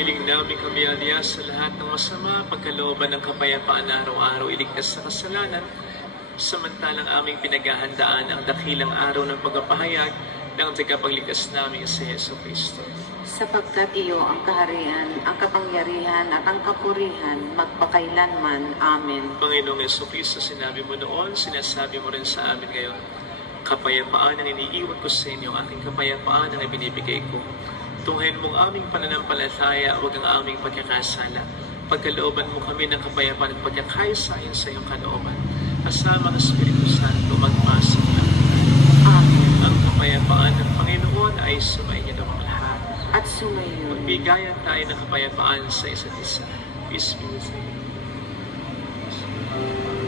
Niling namin kami alias sa lahat ng masama, pagkalooban ng kapayapaan na araw-araw iligtas sa kasalanan, samantalang aming pinaghahandaan ang dakilang araw ng pagpapahayag ng tagapagligtas namin si Yesu Kristo. Sapagkat iyo ang kaharian, ang kapangyarihan at ang kapurihan magpakailanman. Amen. Panginoong Yesu Kristo, sinabi mo noon, sinasabi mo rin sa amin ngayon, kapayapaan ang iniiwan ko sa inyo, aking kapayapaan ang ibinibigay ko. Tunghayin mong aming pananampalataya, huwag ang aming pagkakasala. Pagkalooban mo kami ng kapayapaan at pagkakaisa-ayon sa iyong kalooban. Kasama ng Espiritu Santo, magpasa na. Amen. Ang kapayapaan ng Panginoon ay sumainyo ng lahat. At sumayo. Magbigayan tayo ng kapayapaan sa isa't isa. Peace be with you.